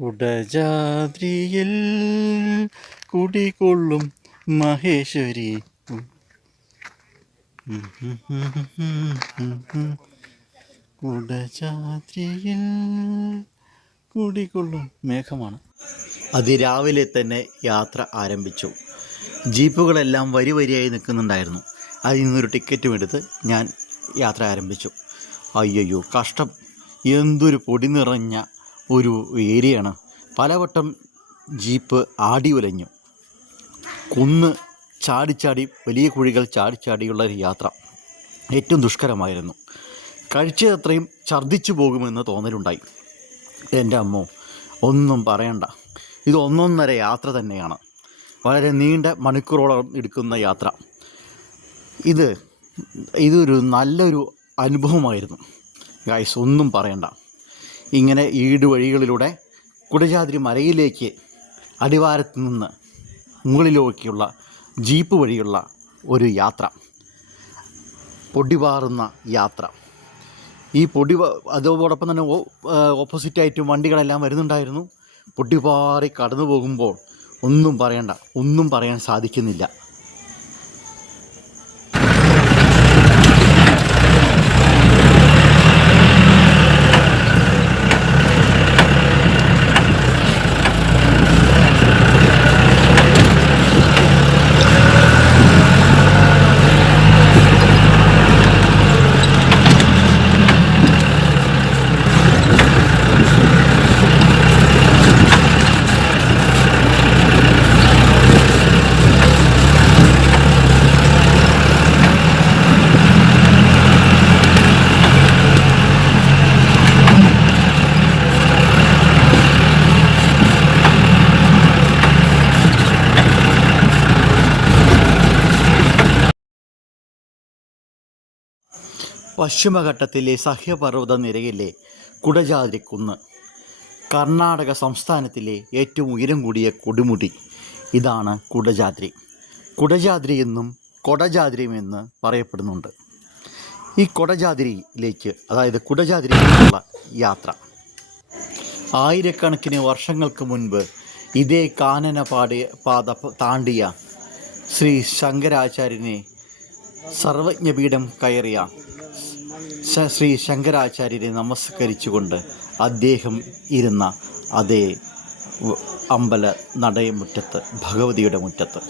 കുടജാദ്രിയിൽ കുടികൊള്ളും മഹേശ്വരി. കുടജാദ്രിയിൽ കുടികൊള്ളും മേഘമാണ്. അതിരാവിലെ തന്നെ യാത്ര ആരംഭിച്ചു. ജീപ്പുകളെല്ലാം വരി വരിയായി നിൽക്കുന്നുണ്ടായിരുന്നു. അതിൽ നിന്നൊരു ടിക്കറ്റും എടുത്ത് ഞാൻ യാത്ര ആരംഭിച്ചു. അയ്യോ കഷ്ടം. എന്തൊരു പൊടി നിറഞ്ഞ ഒരു ഏരിയയാണ്. പലവട്ടം ജീപ്പ് ആടി ഉലഞ്ഞു. കുന്ന് ചാടിച്ചാടി വലിയ കുഴികൾ ചാടിച്ചാടിയുള്ള ഒരു യാത്ര ഏറ്റവും ദുഷ്കരമായിരുന്നു. കഴിച്ചതത്രയും ഛർദ്ദിച്ചു പോകുമെന്ന് തോന്നലുണ്ടായി. എന്റെ അമ്മോ ഒന്നും പറയണ്ട. ഇത് ഒന്നൊന്നര യാത്ര തന്നെയാണ്. വളരെ നീണ്ട മണിക്കൂറോളം എടുക്കുന്ന യാത്ര. ഇത് ഇതൊരു നല്ലൊരു അനുഭവമായിരുന്നു. ഗായ്സ് ഒന്നും പറയണ്ട. ഇങ്ങനെ ഈട് വഴികളിലൂടെ മലയിലേക്ക് അടിവാരത്ത് നിന്ന് മുകളിലേക്കുള്ള ജീപ്പ് വഴിയുള്ള ഒരു യാത്ര. പൊടിപാറുന്ന യാത്ര. ഈ പൊടി അതോടൊപ്പം തന്നെ ഓപ്പോസിറ്റായിട്ടും വണ്ടികളെല്ലാം വരുന്നുണ്ടായിരുന്നു. പൊടിപാറി കടന്നു പോകുമ്പോൾ ഒന്നും പറയണ്ട ഒന്നും പറയാൻ സാധിക്കുന്നില്ല. പശ്ചിമഘട്ടത്തിലെ സഹ്യപർവത നിരയിലെ കുടജാതിരിക്കുന്ന് കർണാടക സംസ്ഥാനത്തിലെ ഏറ്റവും ഉയരം കൂടിയ കൊടുമുടി. ഇതാണ് കുടജാദ്രി കുടജാദ്രി എന്നും കൊടജാതിരിയും എന്ന് പറയപ്പെടുന്നുണ്ട്. ഈ കൊടജാദ്രിയിലേക്ക് അതായത് കുടജാദ്രിയിലേക്കുള്ള യാത്ര. ആയിരക്കണക്കിന് വർഷങ്ങൾക്ക് മുൻപ് ഇതേ കാനന പാടിയ പാത താണ്ടിയ ശ്രീ ശങ്കരാചാര്യനെ സർവജ്ഞപീഠം കയറിയ ശ്രീ ശങ്കരാചാര്യരെ നമസ്കരിച്ചുകൊണ്ട് അദ്ദേഹം ഇരുന്ന അതേ അമ്പല നടയമുറ്റത്ത് ഭഗവതിയുടെ മുറ്റത്ത്.